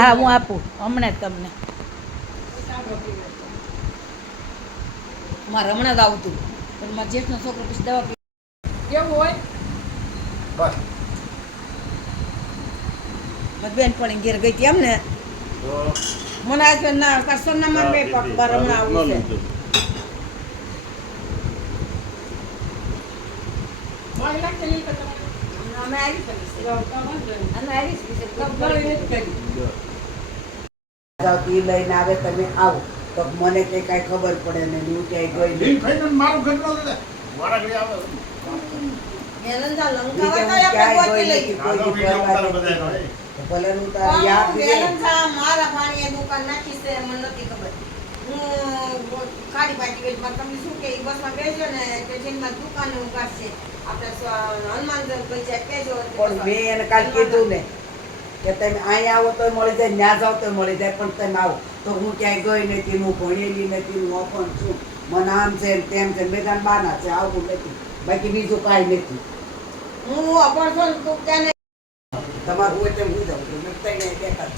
હા હું આપું. હમણાં જ તમને. મારે હમણાં જ આવતું. પણ મારા જેઠનો છોકરો પછી દવા પી કેવું હોય? મારી બેન પણ ઘેર ગઈ હતી એમ ને મને આજ ના તાર સોનામાં બે પાક બાર હમણાં આવું છે. લઈને આવે તમે આવો. તો મને કઈ કઈ ખબર પડે ને હું ક્યાંય ગઈ મારું ઘર નો મારા ઘરે આવે. ભલે હું તારી યાદ મારા પાણી દુકાન નાખી છે મને નથી ખબર. ખાડી પાટી ગઈ. માં તમને શું કે ઈ બસમાં બેસજો ને કે જેમાં દુકાન ઉગાડશે. આપણે સ્વ- હનુમાન પંચાયત કહેજો પણ મેં એને કાલ કીધું ને કે તમે અહીંયા આવો તો મળી જાય ન્યા જાઓ તો મળી જાય પણ તમે આવો. તો હું ક્યાંય ગઈ નથી હું ભણેલી નથી હું અપણ છું. મને આમ છે તેમ છે મેદાન બાના છે આવું નથી. બાકી બીજું કાંઈ નથી. હું અપણ છું તું ક્યાં તમારું તેમ હું જાઉં છું. મેં તઈને બેકાર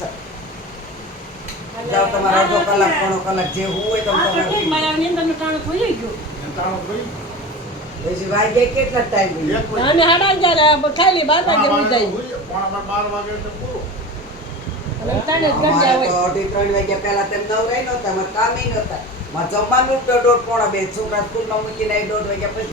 જાઓ તમારે અડધો કલાક પોણો કલાક જે હું હોય તમે તમારે મારા અંદર ટાણું ખુલી ગયું. તાણો કરી. પછી વાગે કેટલા ટાઈમ એક અને સાડા અગિયાર ખાલી બાર વાગે પોણા જાય પોણા બાર વાગે તો પૂરું. અઢી ત્રણ વાગ્યા પહેલા તેમ નવરાય નહોતા અમારે નહોતા. જમવાનું દોઢ પોણા બે. છોકરા સ્કૂલમાં મૂકીને આવી દોઢ વાગ્યા પછી